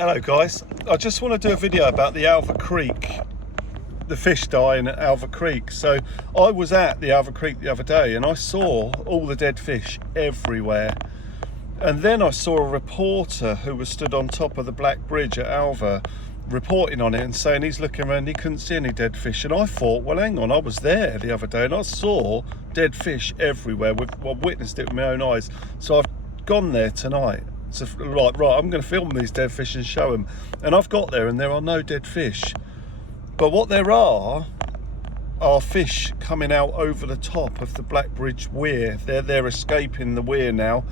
Hello guys, I just want to do a video about the Alva Creek, the fish dying at Alva Creek. So I was at the Alva Creek the other day and I saw all the dead fish everywhere. And then I saw a reporter who was stood on top of the Black Bridge at Alva reporting on it and saying he's looking around, he couldn't see any dead fish. And I thought, well hang on, I was there the other day and I saw dead fish everywhere. I witnessed it with my own eyes. So I've gone there tonight. So right, I'm going to film these dead fish and show them. And I've got there and there are no dead fish. But what there are fish coming out over the top of the Black Bridge weir. They're escaping the weir now.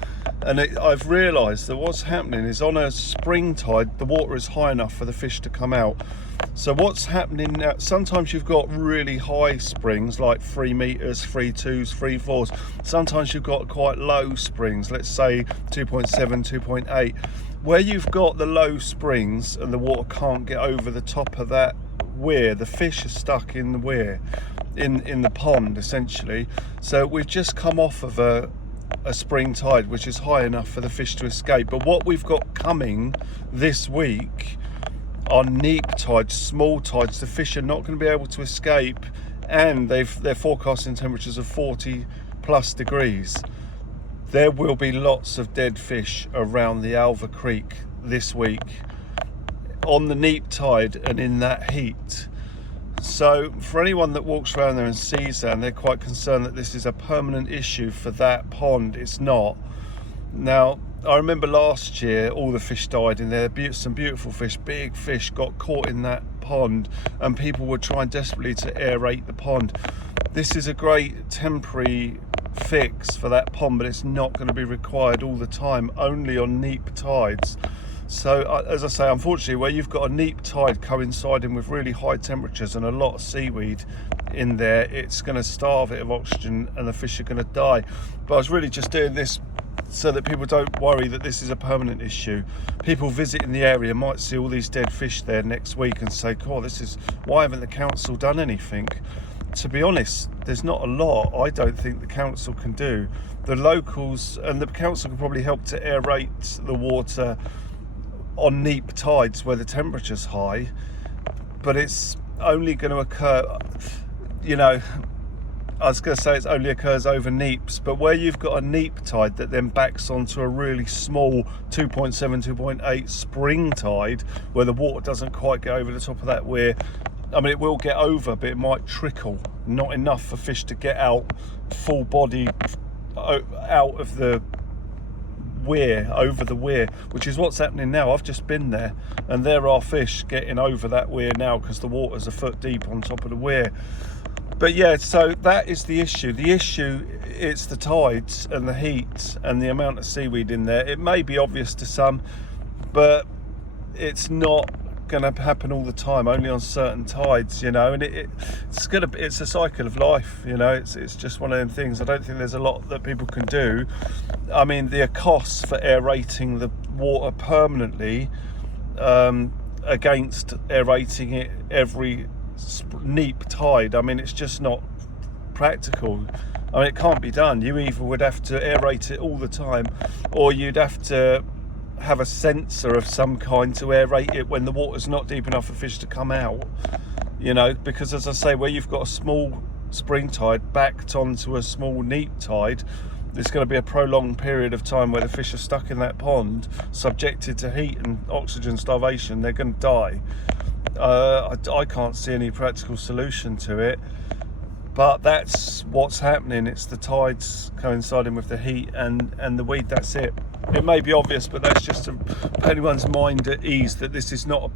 And I've realised that what's happening is on a spring tide, the water is high enough for the fish to come out. So what's happening now, sometimes you've got really high springs, like 3 meters, 3.2s, 3.4s. Sometimes you've got quite low springs, let's say 2.7, 2.8. Where you've got the low springs and the water can't get over the top of that weir, the fish are stuck in the weir, in the pond essentially. So we've just come off of a spring tide which is high enough for the fish to escape. But what we've got coming this week are neap tides, small tides. The fish are not going to be able to escape, and they're forecasting temperatures of 40 plus degrees. There will be lots of dead fish around the Alva Creek this week on the neap tide and in that heat. So for anyone that walks around there and sees that, and they're quite concerned that this is a permanent issue for that pond, it's not. Now, I remember last year all the fish died in there. Some beautiful fish, big fish got caught in that pond, and people were trying desperately to aerate the pond. This is a great temporary fix for that pond, but it's not going to be required all the time, only on neap tides. So as I say, unfortunately, where you've got a neap tide coinciding with really high temperatures and a lot of seaweed in there, it's going to starve it of oxygen and the fish are going to die. But I was really just doing this so that people don't worry that this is a permanent issue. People visiting the area might see all these dead fish there next week and say, "Oh, why haven't the council done anything?" To be honest, there's not a lot I don't think the council can do. The locals and the council can probably help to aerate the water on neap tides where the temperature's high, but it's only going to occur, I was going to say it only occurs over neaps, but where you've got a neap tide that then backs onto a really small 2.7, 2.8 spring tide where the water doesn't quite get over the top of that weir, I mean, it will get over, but it might trickle, not enough for fish to get out full body out of the weir, over the weir, which is what's happening now. I've just been there and there are fish getting over that weir now because the water's a foot deep on top of the weir. But yeah, so that is the issue. The issue, it's the tides and the heat and the amount of seaweed in there. It may be obvious to some, but it's not going to happen all the time, only on certain tides, and it's a cycle of life, it's just one of them things. I don't think there's a lot that people can do. I mean, the costs for aerating the water permanently against aerating it every neap tide, I mean, it's just not practical. I mean, it can't be done. You either would have to aerate it all the time, or you'd have to have a sensor of some kind to aerate it when the water's not deep enough for fish to come out, because as I say, where you've got a small spring tide backed onto a small neap tide, there's going to be a prolonged period of time where the fish are stuck in that pond, subjected to heat and oxygen starvation. They're going to die. I can't see any practical solution to it, but that's what's happening. It's the tides coinciding with the heat and the weed. That's it. It may be obvious, but that's just to put anyone's mind at ease that this is not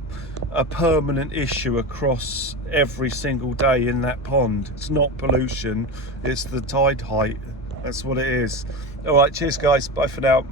a permanent issue across every single day in that pond. It's not pollution, it's the tide height. That's what it is. All right, cheers guys, bye for now.